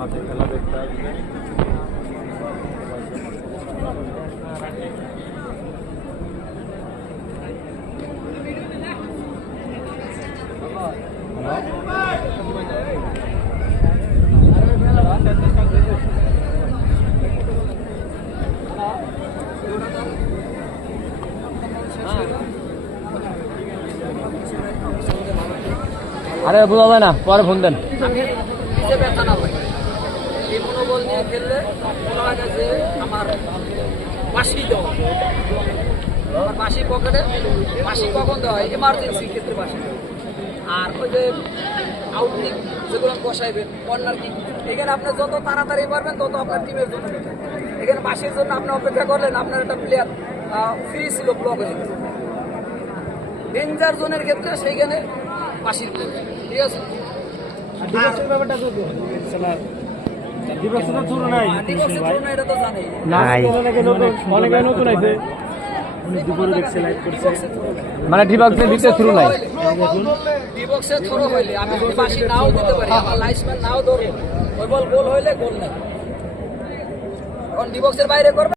आप देखा देखता है। আরে বোঝা যায় না, পরে ফোন দেন পকেটে দেওয়া হয় ক্ষেত্রে আর ওই যে আউটনিক যেগুলো বসাইবেন এখানে আপনি যত তাড়াতাড়ি পারবেন, তত আপনার টিমের জন্য। এখানে বাসির জন্য আপনি অপেক্ষা করলেন আপনার একটা প্লেয়ার ফ্রি ছিল ব্লক হয়ে গেছে। ডেঞ্জার জোনের ক্ষেত্রে সেইখানে প্রয়োজন। ঠিক আছে? নাই। নাই থ্রো মানে ডিবক্সের ভিতরে শুরু নাই। থ্রো হইলে আমি যদি বাসি নাও দিতে পারি আমার লাইসম্যান নাও ধরবো ওই বল গোল হইলে গোল না এখন ডিবক্সের বাইরে করবে।